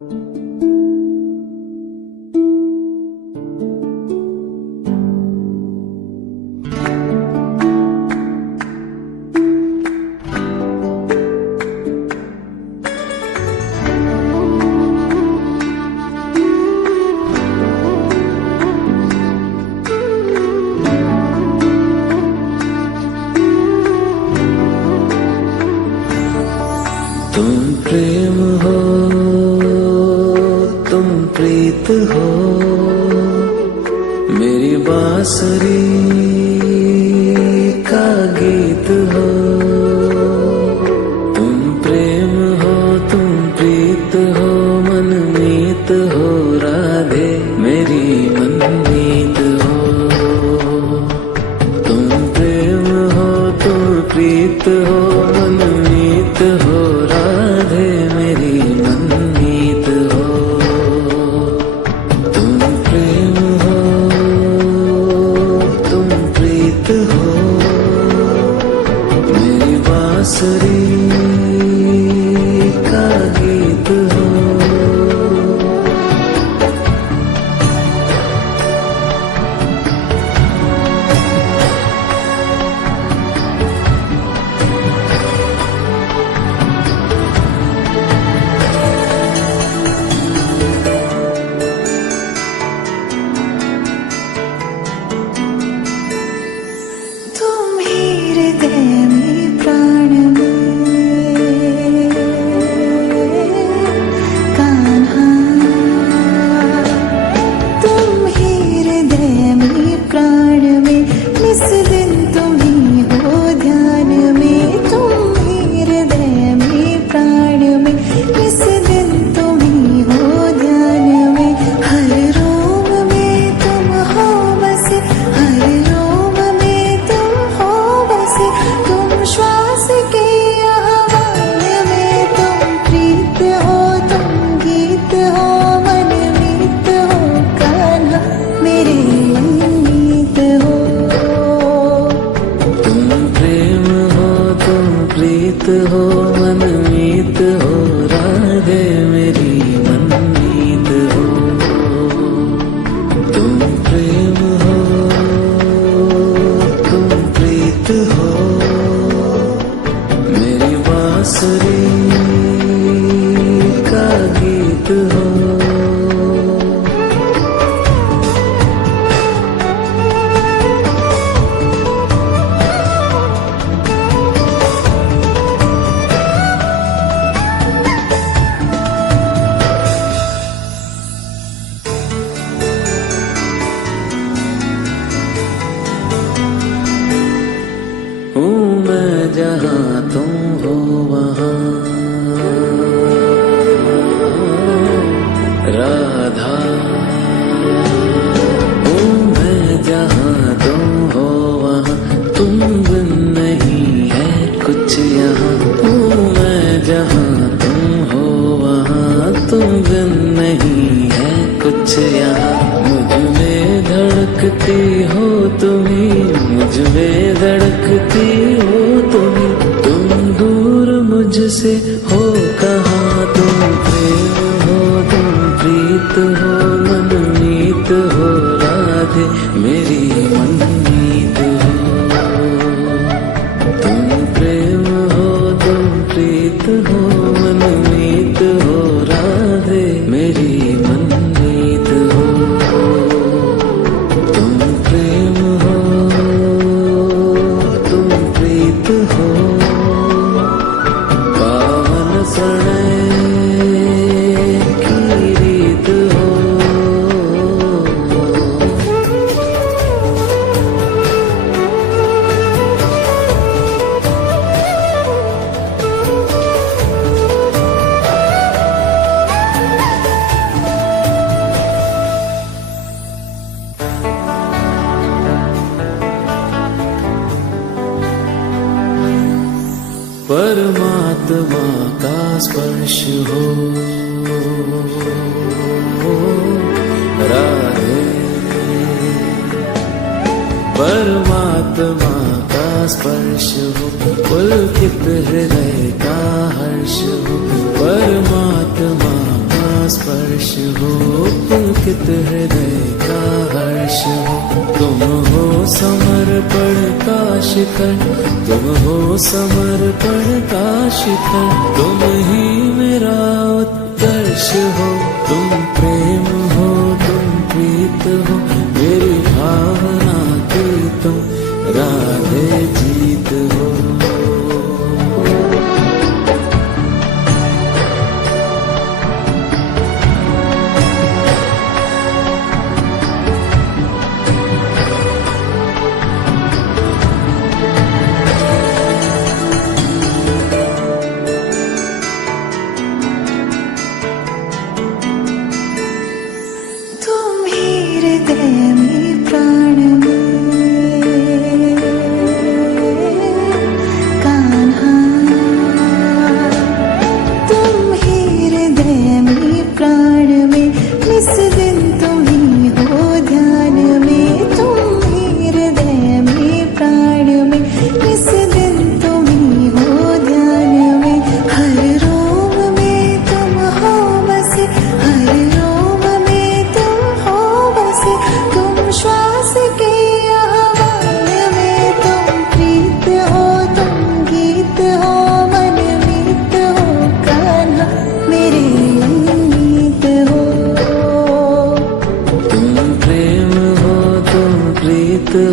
तुम प्रेम हो, तुम प्रीत हो, मेरी बांसुरी का गीत हो। तुम प्रेम हो, तुम प्रीत हो, मनमीत हो, राधे मेरी मनमीत हो। तुम प्रेम हो, तुम प्रीत हो, मनमीत हो, राधे मेरी मनमीत हो। तुम प्रेम हो, तुम प्रीत हो, मेरी बांसुरी का गीत हो। हो मनमीत हो, राधे मेरी मनमीत हो। तुम प्रेम हो, तुम प्रीत हो, मेरी बांसुरी का गीत हो। मैं जहाँ तुम हो वहाँ राधा, मैं जहाँ तुम हो वहाँ तुम बिन नहीं है कुछ यहाँ। मैं जहाँ तुम हो वहाँ तुम बिन नहीं है कुछ यहाँ। मुझ में धड़कती हो तुम्ही, मुझ में धड़कती हो तुम्ही, तुम दूर मुझसे हो कहाँ। तुम प्रेम हो, तुम प्रीत हो, मनमीत हो, राधे मेरी मनमीत हो। तुम प्रेम हो, तुम प्रीत हो, मनमीत हो, राधे मेरी मनमीत हो। तुम प्रेम हो, तुम प्रीत हो, पावन प्रणय की रीत हो। परमात्मा का स्पर्श हो राधे, परमात्मा का स्पर्श हो, पुलकित हृदय का हर्ष हो। परमात्मा का स्पर्श हो, पुलकित हृदय का हर्ष हो। तुम हो समर्पण का शिखर, तुम हो समर्पण का शिखर। तुम ही मेरा उत्कर्ष हो, तुम प्रेम हो, तुम प्रीत हो। मेरी भावना की तुम राधे जीत हो।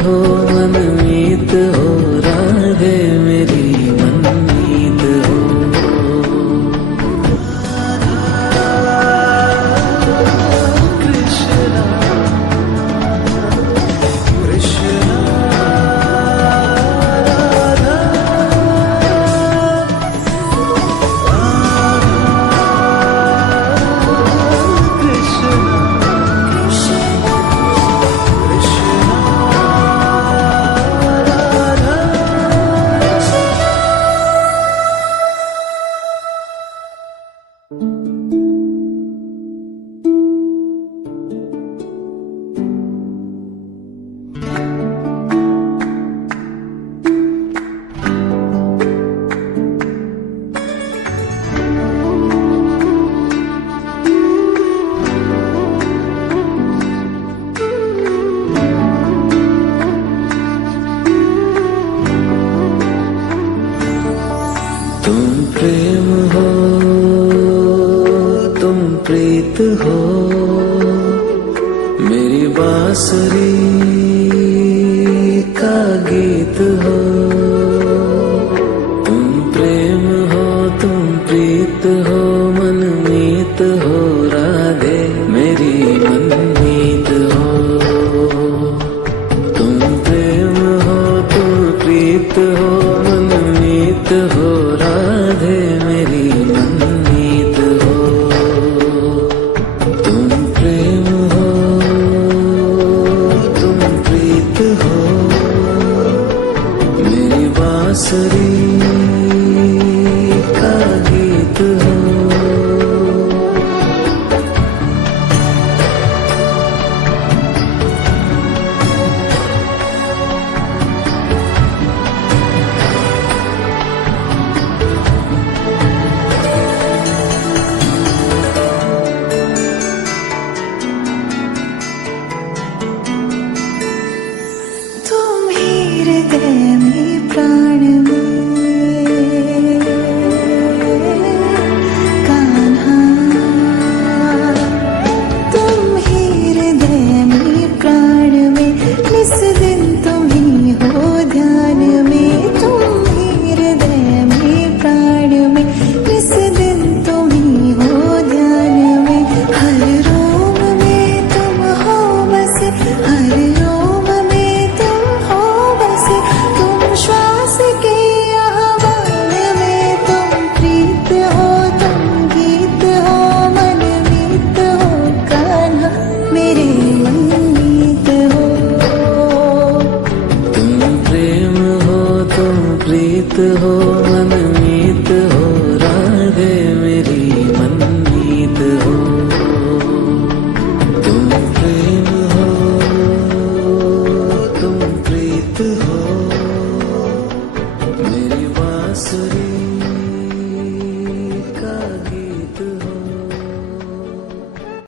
हो मनमीत हो, राधे मेरी मनमीत हो। कृष्णा कृष्णा राधा कृष्णा तुम प्रेम हो, तुम प्रीत हो। मेरी बांसुरी का गीत हो।